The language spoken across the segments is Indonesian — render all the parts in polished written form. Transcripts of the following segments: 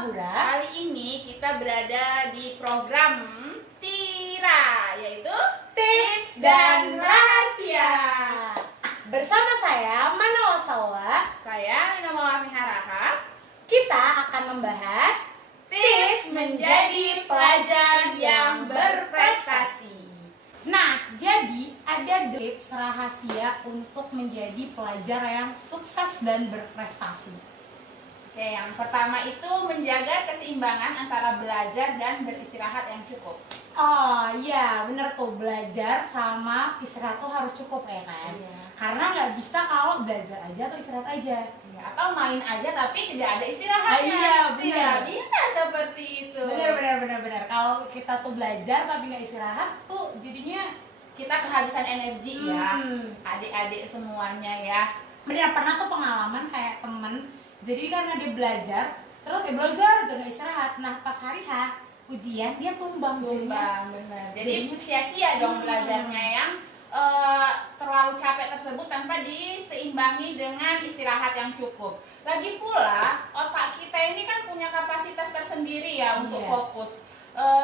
Bura. Kali ini kita berada di program TIRA, yaitu Tips dan Rahasia. Bersama saya Manawa Sawa. Saya Lina Mawami Haraha. Kita akan membahas Tips menjadi pelajar yang berprestasi. Nah, jadi ada tips rahasia untuk menjadi pelajar yang sukses dan berprestasi. Oke, yang pertama itu menjaga keseimbangan antara belajar dan beristirahat yang cukup. Oh iya, bener tuh, belajar sama istirahat tuh harus cukup ya kan? Iya. Karena nggak bisa kalau belajar aja atau istirahat aja. Ya, atau main aja tapi tidak ada istirahatnya. Iya, benar. Tidak bisa seperti itu. Bener. Kalau kita tuh belajar tapi nggak istirahat tuh jadinya Kita kehabisan energi ya, adik-adik semuanya ya. bener. Pernah tuh pengalaman kayak temen, jadi karena dia belajar terus belajar jangan istirahat. Nah pas hari H ujian dia tumbang. Tumbang, benar. Jadi sia-sia dong belajarnya yang terlalu capek tersebut tanpa diseimbangi dengan istirahat yang cukup. Lagi pula otak kita ini kan punya kapasitas tersendiri ya untuk fokus.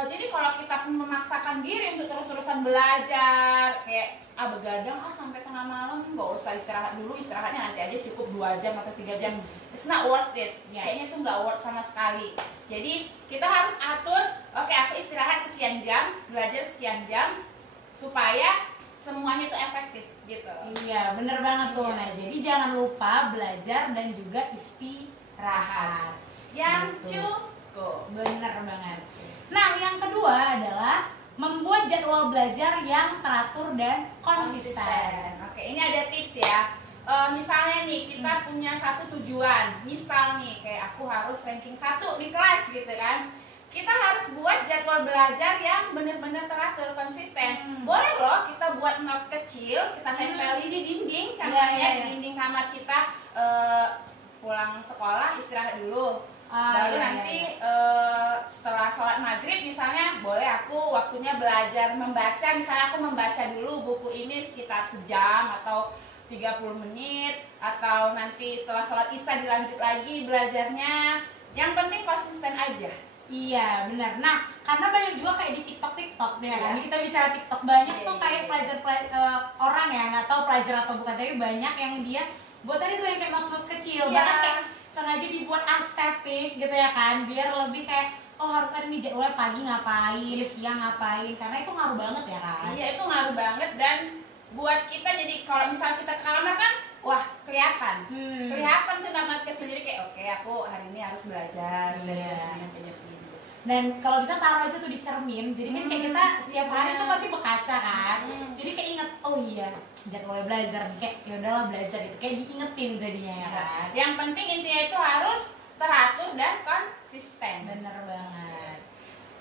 Jadi kalau kita pun memaksakan diri untuk terus-terusan belajar kayak begadang sampai tengah malam, nggak usah istirahat dulu, istirahatnya nanti aja cukup 2 jam atau 3 jam. It's not worth it. Kayaknya itu nggak worth sama sekali. Jadi kita harus atur, oke, aku istirahat sekian jam, belajar sekian jam supaya semuanya itu efektif gitu. Iya, bener banget tuh. Nah, jadi jangan lupa belajar dan juga istirahat Yang gitu. cukup. Bener banget. Nah, yang kedua adalah membuat jadwal belajar yang teratur dan konsisten. Oke, ini ada tips ya. Misalnya nih kita punya satu tujuan, misal nih kayak aku harus ranking 1 di kelas gitu kan. Kita harus buat jadwal belajar yang benar-benar teratur, konsisten. Boleh loh kita buat note kecil, kita tempelin di dinding, contohnya di dinding kamar kita. Pulang sekolah istirahat dulu. Baru nanti setelah sholat maghrib misalnya boleh aku waktunya belajar membaca, misalnya aku membaca dulu buku ini sekitar sejam atau 30 menit, atau nanti setelah sholat isya dilanjut lagi belajarnya. Yang penting konsisten aja. Iya, benar. Nah, karena banyak juga kayak di TikTok ya kan. Kita bicara TikTok banyak tuh kayak pelajar orang ya, nggak tahu pelajar atau bukan, tapi banyak yang dia buat tadi tuh yang kayak notes kecil, bahkan kayak sengaja dibuat estetik gitu ya kan, biar lebih kayak harus ada nih jadwalnya pagi ngapain, siang ngapain, karena itu ngaruh banget ya kan. Iya, itu ngaruh banget dan buat kita jadi kalau misal kita ke kamar kan wah kelihatan tuh note kecil, jadi kayak oke, aku hari ini harus belajar dari jam segini sampai jam segini. Dan kalau bisa taruh aja tuh di cermin, jadi kan kayak kita setiap hari tuh pasti berkaca kan, jadi kayak inget, oh iya jadwalnya belajar nih, kayak yaudahlah belajar itu kayak diingetin jadinya ya kan. Yang penting intinya itu harus teratur dan konsisten. Bener banget.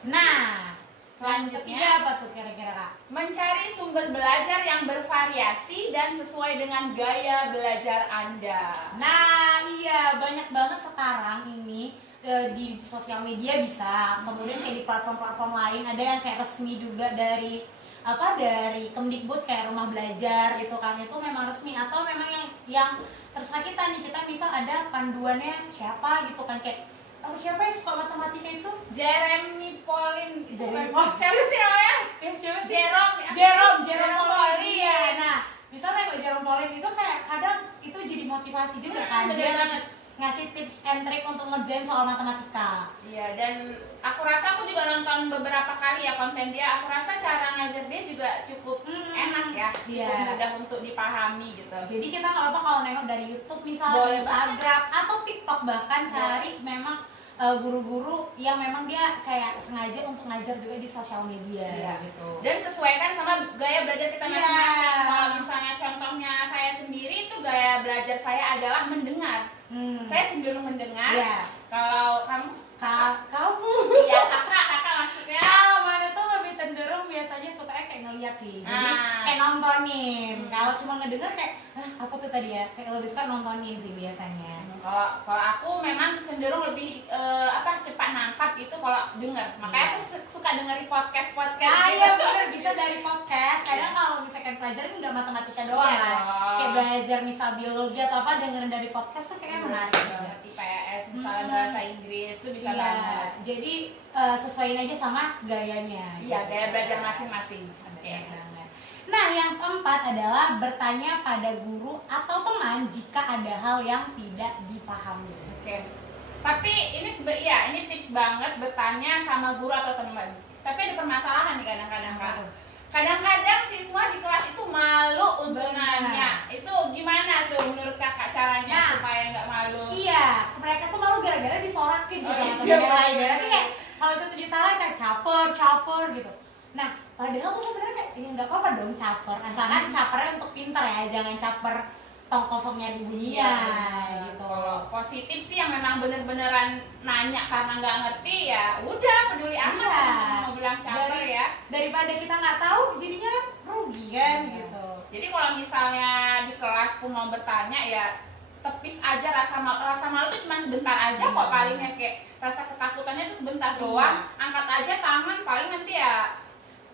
Nah, selanjutnya apa tuh kira-kira Kak? Mencari sumber belajar yang bervariasi dan sesuai dengan gaya belajar Anda. Nah iya, banyak banget sekarang ini di sosial media bisa, kemudian kayak di platform-platform lain ada yang kayak resmi juga dari dari Kemdikbud kayak rumah belajar itu kan, itu memang resmi, atau memang yang terserah kita nih, kita misal ada panduannya siapa gitu kan, kayak siapa yang suka matematika itu? Jeremy Pauline. Siapa sih namanya? Siapa sih? Jerome Pauline. Ya. Nah, misalnya Jerome Pauline itu kayak kadang itu jadi motivasi juga kan, dia ngasih tips and trick untuk ngerjain soal matematika. Iya, dan aku rasa aku juga nonton beberapa kali ya konten dia. Aku rasa cara ngajar dia juga cukup enak ya, cukup mudah untuk dipahami gitu. Jadi kita nggak apa kalau nengok dari YouTube misalnya, Instagram atau TikTok, bahkan cari memang guru-guru yang memang dia kayak sengaja untuk ngajar juga di sosial media gitu. Dan sesuaikan sama gaya belajar kita masing-masing. Kalau misalnya contohnya saya sendiri itu gaya belajar saya adalah mendengar. Saya cenderung mendengar. Kalau kamu? Kamu? Iya, kakak maksudnya. Kalau mana tuh lebih cenderung biasanya sukanya kayak ngeliat sih. Jadi kayak nontonin. Kalau cuma ngedenger kayak apa tuh tadi ya? Kayak lebih suka nontonin sih biasanya. Kalau aku memang cenderung lebih cepat nangkap itu kalau denger. Makanya aku suka dengerin podcast Iya bener, bisa dari podcast. Kadang kalau misalkan pelajaran nggak matematika doang Iya kan, dong. kayak belajar misal biologi atau apa, dengerin dari podcast tuh kayaknya menarik banget. IPS misalnya bahasa Inggris tuh bisa banget. Jadi sesuaiin aja sama gayanya. Iya, gitu. gaya belajar masing-masing. Bener banget. Nah, yang keempat adalah bertanya pada guru atau teman jika ada hal yang tidak dipahami. Oke. Tapi ini ini tips banget bertanya sama guru atau teman. Tapi ada permasalahan nih kadang-kadang Kak. Kadang-kadang siswa di kelas itu malu untuk nanya. Itu gimana tuh menurut Kakak caranya supaya nggak malu? Iya, mereka tuh malu gara-gara disorakin gitu sama iya, temen lain. bener. Nanti kayak kalau bisa tunjuk tangan kayak caper gitu. Nah, padahal tuh sebenarnya kayak ya nggak apa-apa dong caper. Asalkan capernya untuk pintar ya, jangan caper tong kosong nyari bunyinya gitu. Kalau positif sih yang memang bener-beneran nanya karena nggak ngerti ya udah peduli amat mau bilang caper ya. Daripada kita nggak tahu jadinya kan rugi kan gitu. Jadi kalau misalnya di kelas pun mau bertanya ya tepis aja rasa malu itu cuma sebentar aja kok, palingnya kayak rasa ketakutannya itu sebentar doang. Angkat aja tangan, paling nanti ya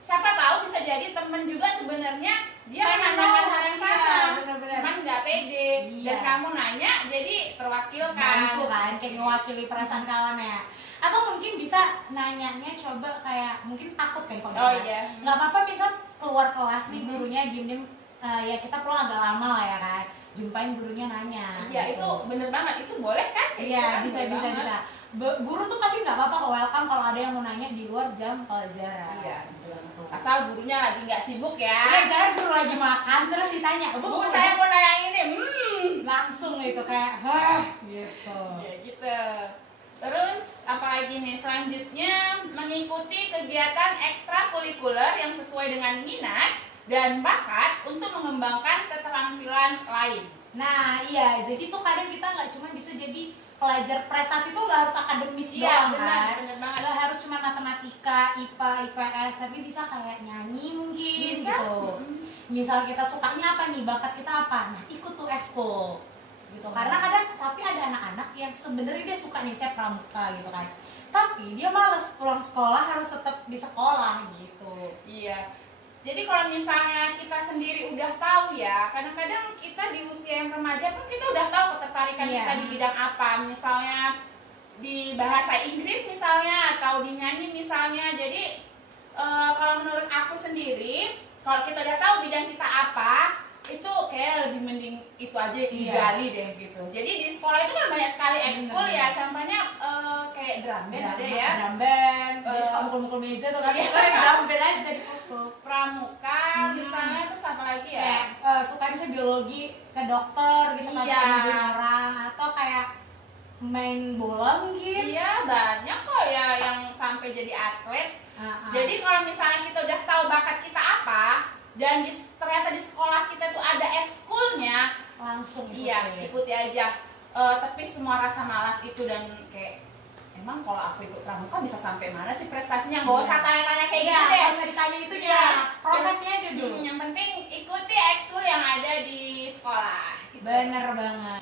siapa tahu bisa jadi temen juga sebenarnya dia menanyakan hal yang sama, cuman nggak pede dan kamu nanya jadi terwakilkan. Bantu kan, kayak ngewakili perasaan kawannya. Atau mungkin bisa nanyanya coba kayak mungkin takut kan kalau nggak apa-apa bisa keluar kelas nih gurunya diem-diem, ya kita pulang agak lama lah ya kan, jumpain gurunya nanya. Iya gitu. Itu bener banget, itu boleh kan? Iya bisa. Guru tuh pasti nggak apa-apa kok, welcome kalau ada yang mau nanya di luar jam pelajaran. Iya. Asal gurunya lagi nggak sibuk ya. Iya, jangan guru lagi makan terus ditanya, Bu, saya mau nanya ini, langsung gitu kayak, hah, gitu. Ya gitu. Terus apalagi nih selanjutnya, mengikuti kegiatan ekstrakurikuler yang sesuai dengan minat dan bakat untuk mengembangkan keterampilan lain. Nah iya, jadi tuh kadang kita nggak cuma bisa jadi pelajar prestasi tuh nggak harus akademis doang kan, nggak harus cuma matematika, IPA, IPS, tapi bisa kayak nyanyi mungkin gitu. Misal kita sukanya apa nih, bakat kita apa, nah ikut tuh ekskul gitu. Karena kadang tapi ada anak-anak yang sebenarnya dia suka nih saya pramuka gitu kan, tapi dia males pulang sekolah, harus tetap di sekolah gitu. Iya. Jadi kalau misalnya kita sendiri udah tahu ya, kadang-kadang kita di usia yang remaja pun kita udah tahu ketertarikan kita di bidang apa. Misalnya di bahasa Inggris misalnya, atau di nyanyi misalnya. Jadi kalau menurut aku sendiri, kalau kita udah tahu bidang kita apa, itu kayak lebih mending itu aja digali deh gitu. Jadi di sekolah itu kan banyak sekali ekskul ya, contohnya kayak drum band ada ya. Drum band, dia suka mukul-mukul meja tuh kan, drum band aja dipukul. Pramuka misalnya, terus apa lagi ya? Kayak suka misalnya biologi ke dokter gitu kan, suka orang, atau kayak main bola mungkin. Iya, banyak kok ya yang sampai jadi atlet. Jadi kalau misalnya kita udah tahu bakat kita apa, dan ternyata di sekolah kita tuh ada ekskulnya, langsung ikuti aja. Tapi semua rasa malas itu dan kayak emang kalau aku ikut pramuka bisa sampai mana sih prestasinya? Gak usah tanya-tanya kayak gitu deh. Gak usah ditanya itu ya, prosesnya aja dulu. Yang penting ikuti ekskul yang ada di sekolah. Gitu. Bener banget.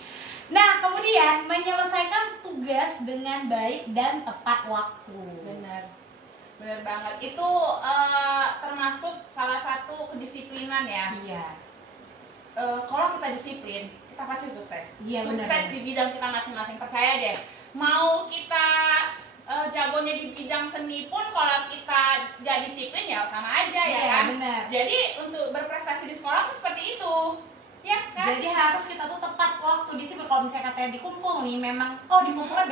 Nah kemudian menyelesaikan tugas dengan baik dan tepat waktu. Bener banget, itu termasuk salah satu kedisiplinan ya. Iya. Kalau kita disiplin, kita pasti sukses. Sukses di bidang kita masing-masing, percaya deh. Mau kita jagonya di bidang seni pun, kalau kita gak disiplin ya sama aja ya kan. Bener. Jadi untuk berprestasi di sekolah pun seperti itu. Ya kan? Jadi harus kita tuh tepat waktu, disiplin. Kalau misalnya katanya dikumpul nih, memang dikumpulnya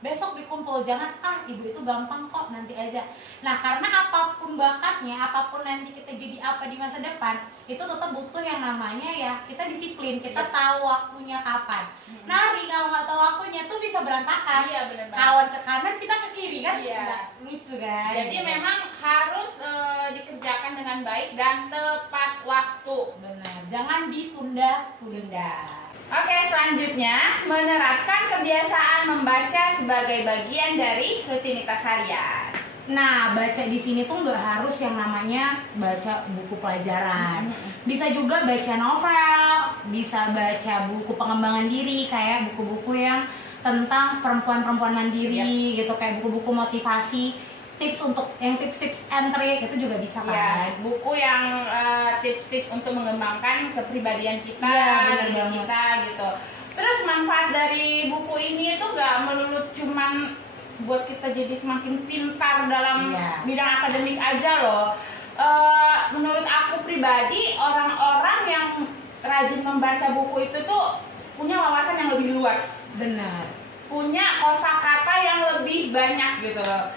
besok dikumpul, jangan ibu itu gampang kok nanti aja. Nah karena apapun bakatnya, apapun nanti kita jadi apa di masa depan, itu tetap butuh yang namanya ya kita disiplin, kita tahu waktunya kapan. Nari kalau nggak tahu waktunya tuh bisa berantakan. Iya, bener banget. Kawan ke kanan, kita ke kiri kan. Iya. Lucu kan. Jadi memang harus dikerjakan dengan baik dan tepat waktu. Benar, jangan ditunda-tunda. Oke, selanjutnya menerapkan kebiasaan membaca sebagai bagian dari rutinitas harian. Nah, baca di sini tuh nggak harus yang namanya baca buku pelajaran. Bisa juga baca novel, bisa baca buku pengembangan diri, kayak buku-buku yang tentang perempuan-perempuan mandiri gitu, kayak buku-buku motivasi, tips untuk yang tips-tips and trick itu juga bisa kan. Ya, buku yang tips-tips untuk mengembangkan kepribadian kita, diri kita gitu. Terus manfaat dari buku ini itu gak melulu cuman buat kita jadi semakin pintar dalam bidang akademik aja loh. Menurut aku pribadi, orang-orang yang rajin membaca buku itu tuh punya wawasan yang lebih luas. Benar. Punya kosakata yang lebih banyak gitu loh.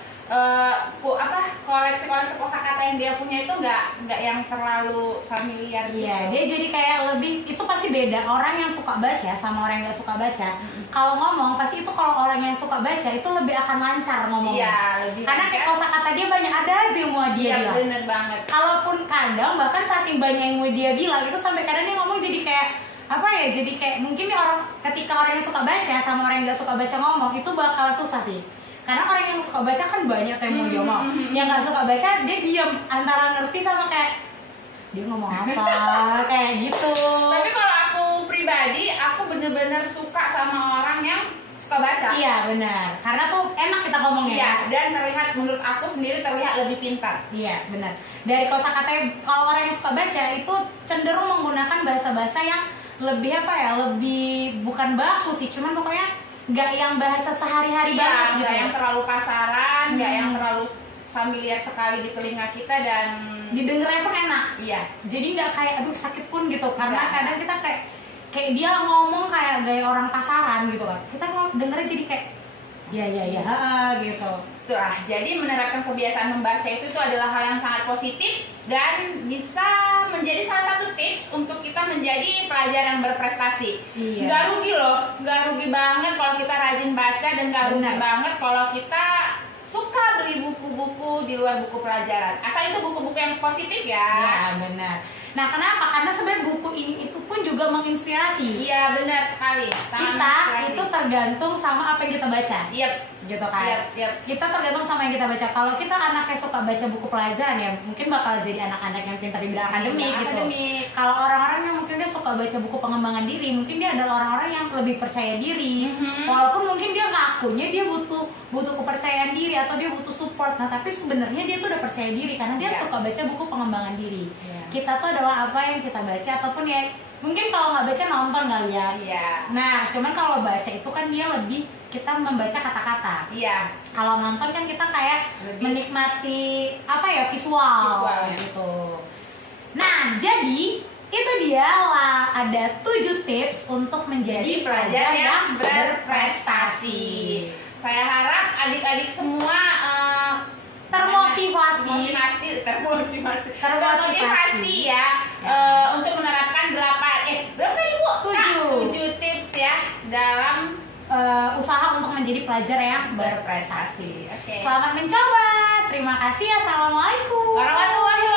Koleksi-koleksi kosakata yang dia punya itu nggak yang terlalu familiar gitu. Iya, dia jadi kayak lebih, itu pasti beda orang yang suka baca sama orang yang nggak suka baca. Kalau ngomong pasti itu, kalau orang yang suka baca itu lebih akan lancar ngomongnya. Iya, lebih karena kayak kosakata dia banyak, ada aja yang mau dia bilang. Iya, bener banget. Kalaupun kadang bahkan saking banyak yang mau dia bilang itu sampai kadang dia ngomong jadi kayak apa ya, jadi kayak mungkin nih orang, ketika orang yang suka baca sama orang yang nggak suka baca ngomong itu bakalan susah sih. Karena orang yang suka baca kan banyak yang mau dia ngomong, yang nggak suka baca dia diam antara ngerti sama kayak dia ngomong apa kayak gitu. Tapi kalau aku pribadi, aku bener-bener suka sama orang yang suka baca. Iya benar, karena tuh enak kita ngomongnya. Iya, dan terlihat, menurut aku sendiri terlihat lebih pintar. Iya benar. Dari kosakata, kalau orang yang suka baca itu cenderung menggunakan bahasa-bahasa yang lebih apa ya, lebih bukan baku sih, cuman pokoknya nggak yang bahasa sehari-hari banget gitu. Nggak yang terlalu pasaran, nggak yang terlalu familiar sekali di telinga kita, dan didengarnya pun enak. Iya. Jadi nggak kayak aduh sakit pun gitu, karena kadang kita kayak dia ngomong kayak gaya orang pasaran gitu kan. Kita dengernya jadi kayak ya gitu. Itulah, jadi menerapkan kebiasaan membaca itu tuh adalah hal yang sangat positif dan bisa menjadi salah satu tips untuk kita menjadi pelajar yang berprestasi. Iya. Nggak rugi loh, nggak rugi banget kalau kita rajin baca, dan nggak rugi banget kalau kita suka beli buku-buku di luar buku pelajaran. Asal itu buku-buku yang positif ya. Iya benar. Nah kenapa? Karena sebenarnya buku ini itu pun juga menginspirasi. Iya benar sekali. Kita itu tergantung sama apa yang kita baca. Iya. Gitu kan. Kita tergantung sama yang kita baca. Kalau kita anaknya suka baca buku pelajaran ya mungkin bakal jadi anak-anak yang pintar di bidang akademik gitu. Kalau orang-orang yang mungkin dia suka baca buku pengembangan diri, mungkin dia adalah orang-orang yang lebih percaya diri. Walaupun mungkin dia ngakunya dia butuh kepercayaan diri atau dia butuh support. Nah tapi sebenarnya dia tuh udah percaya diri karena dia suka baca buku pengembangan diri. Kita tuh adalah apa yang kita baca, ataupun ya mungkin kalau nggak baca nonton kali ya. Nah cuman kalau baca itu kan dia lebih, kita membaca kata-kata. Kalau nonton kan kita kayak menikmati apa ya, visual gitu. Nah jadi itu dia lah, ada 7 tips untuk menjadi pelajar yang berprestasi. Saya harap adik-adik semua termotivasi ya. Untuk menerapkan berapa ibu? 7 tips ya dalam usaha untuk menjadi pelajar yang berprestasi. Okay. Selamat mencoba. Terima kasih. Assalamualaikum warahmatullahi